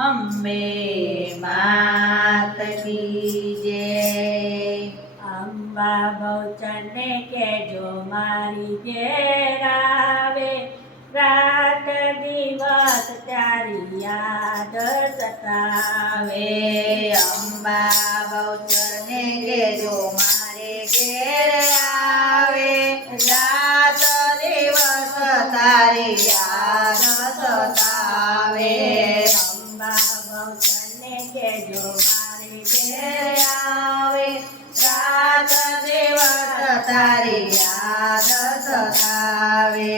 અંબે માત કી જય। અંબા બહુચરને કહેજો મારી ઘેર આવે, રાત દિવસ તારી યાદ સતાવે। અંબા બહુચરને કહેજો મારે ઘેર આવે, રાત દિવસ તારી યાદ સતાવે। અંબા બહુચરને કહેજો મારી ઘેર આવે, રાત દિવસ તારી યાદ સતાવે।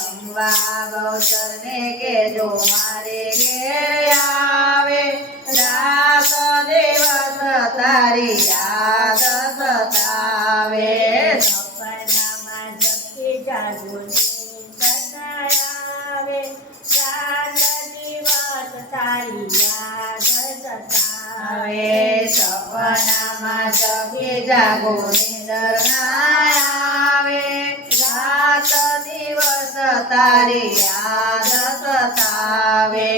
અંબા બહુચરને કહેજો મારે ઘેર આવે, રાત દિવસ તારી યાદ સતાવે। સપનામાં જપી જાગું આવે, રાત દિવસ તારી યાદ સતાવે। સપનામાં જગી જાગો નિંદર ના આવે, રાત દિવસ તારી યાદ સતાવે।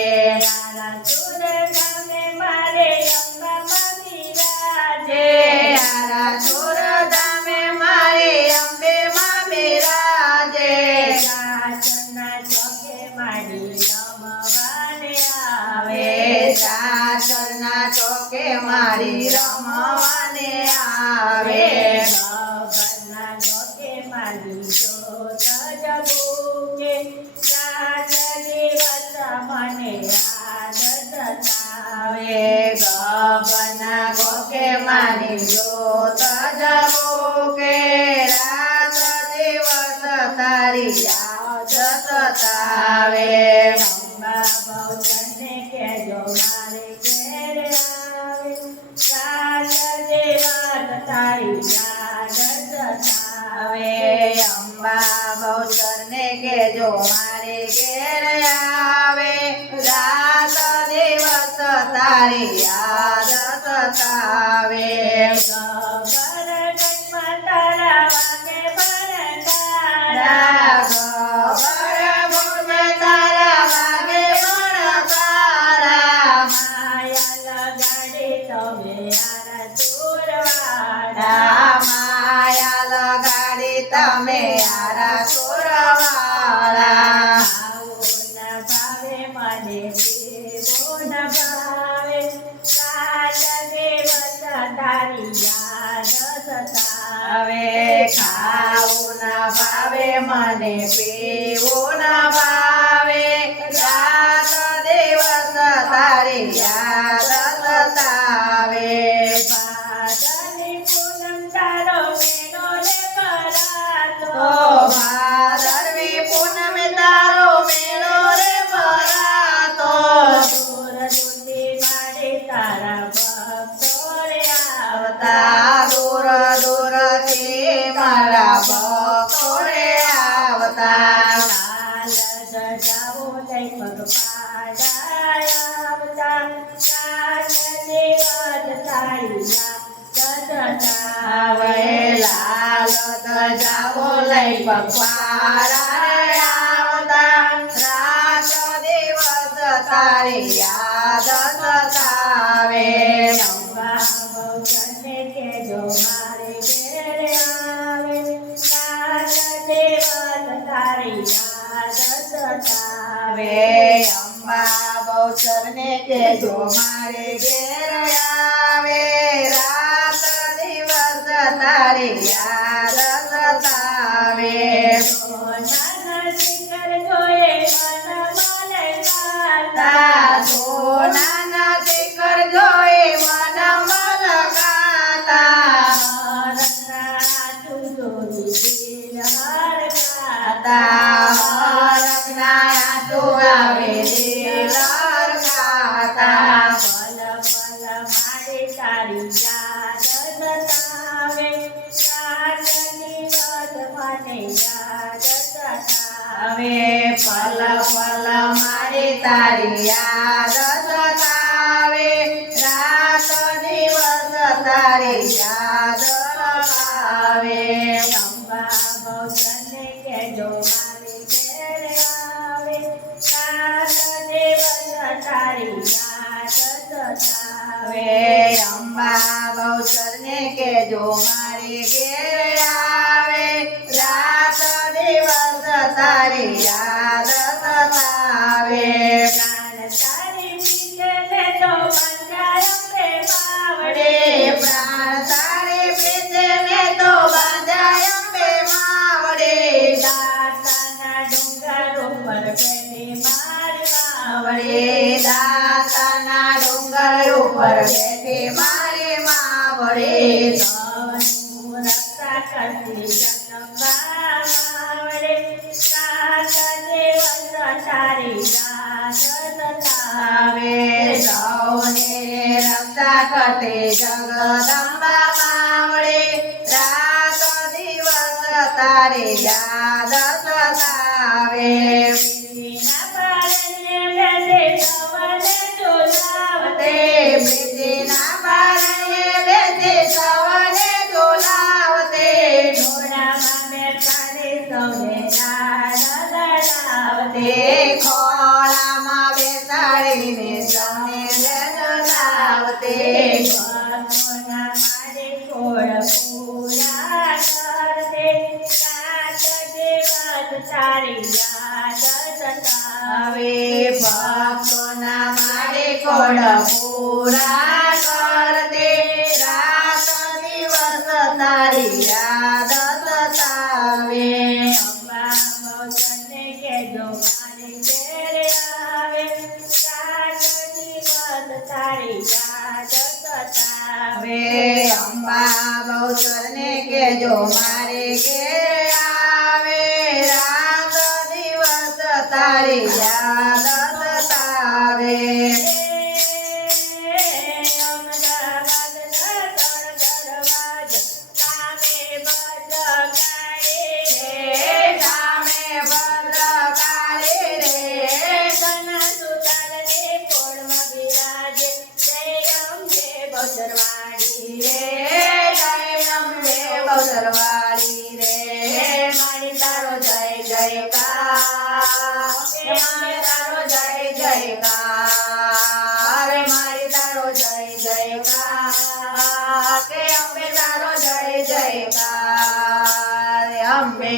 તારા સુર ગામે મારે અંબામાં બિરાજે, તારા સુર ધામે મારી અંબે માં બિરાજે। રાતના ચોકે મારી રમવાને આવે, ચાચરના ચોકે મારી રમવાને આવે। ગગનના ચોકે મારી જોત જગુકે, રાત દિવસ મને યાદ સતાવે। ગગનના ચોકે મારી જોત જગુકે, રાત દિવસ તારી યાદ સતાવે। અંબા બહુચરને કહેજો મારે ઘેર આવે, રાત દિવસ તારી યાદ સતાવે। અંબા બહુચરને કહેજો મારે ઘેર આવે, રાત દિવસ તારી યાદ સતાવે। ગગનમાં તારા વાગે ભણકારા, તારા વાગે ભણકારા, માયા લગાડે તમે યાર સુરવાડા। માયા લગાડી તમે આરા સુરવાળા। આવું ન ભાવે મને પીવું ન ભાવે, રાત દિવસ તારી યાદ સતાવે। ખાવું ના ભાવે મને પીવું ના ભાવે, રાત દિવસ તારી યાદ સતાવે। ભાદરની પૂનમ તારો મેળો રે ભરાતો, ભાદરવી પૂનમે તારો મેળો રે ભરાતો। દૂર દૂરથી મારે તારા ભક્તો રે આવતા। આવતા દૂર દૂરથી મારા ભક્તો રે આવતા। લાલ ધજાઓ લઈ પગપાળા આવતા, રાત દિવસ તારી યાદ સતાવે। લાલ ધજાઓ લઈ પગપાળા આવતા, રાત દિવસ તારી યાદ સતાવે। અંબા બહુચરને કહેજો મારે ઘેર આવે, રાત દિવસ તારી યાદ સતાવે। અંબા બહુચરને કહેજો મારે ઘેર આવે, રાત દિવસ તારી યાદ સતાવે। સોનાના શિખર જોયે મન તા મલકાતા, સોનાના શિખર જોઈ મન મલકાતા। રત્ના તું જોઈ દિલ હરખાતા। હરખના આંસુ આવે દિલ હરખાતા। પલ પલ મારે તારી યાદ સતાવે, રાત દિવસ મને યાદ સતાવે। પલ પલ મારી તારી યાદ સતાવે, રાત દિવસ તારી યાદ સતાવે। અંબા બહુચરને કહેજો મારે ઘેર આવે, રાત દિવસ તારી યાદ કેજો મારી ઘેર આવે રાત દિવસ તારી યાદ સતાવે પ્રાણ તારી પીછે મેં તો બંધાયો પ્રેમાવડે પ્રાણ તારી પીછે મેં તો બાંધાયો બે માવડે દાતાના ડુંગર ઉપર બેઠી મારી માવડે દાતાના ડુંગર ઉપર બેઠી મારી માવડે સૌનું રક્ષા કરતી જગદંબા માવડે સાત દિવસ તારી યાદ સતાવે સૌને રક્ષા કરતે જગદંબા માવડે રાત દિવસ તારે યાદ સતાવે વિધિના પારણે બેસે સવને ઝુલાવતે પ્રીતિના બારણે બેસે સૌને ઝુલાવતે ઢોળામાં બેસાડી સૌને લાડ લડાવતે ખોળામાં બેસાડીને સૌને ઝુલાવતે ભક્તોના મારે ખોળ પૂરા કરતે સાત દિવસ તારી યાદ સતાવે ભક્તોના મારે કોડ પૂરા કરતે રાત દિવસ તારી યાદ સતાવે અંબા મોચને કેજો મારે ઘેર આવે સાત દિવસ તારી યાદ સતાવે અંબા બહુચરને કેજો મારે ઘેર આવે રાત દિવસ તારી યાદ સતાવે અમદાવાદના ત્રણ દરવાજ સામે ભદ્રકાળી સામે ભદ્રકાળી રે કના સુતારને કોળમાં બિરાજે જય અંબે બહુચરવાડી રે જય અંબે બહુચરવાડી રે મારી તારો જય જયકાર મારી તારો જય જયકાર મારી તારો જય જયકાર કે અંબે તારો જય જયકાર અંબે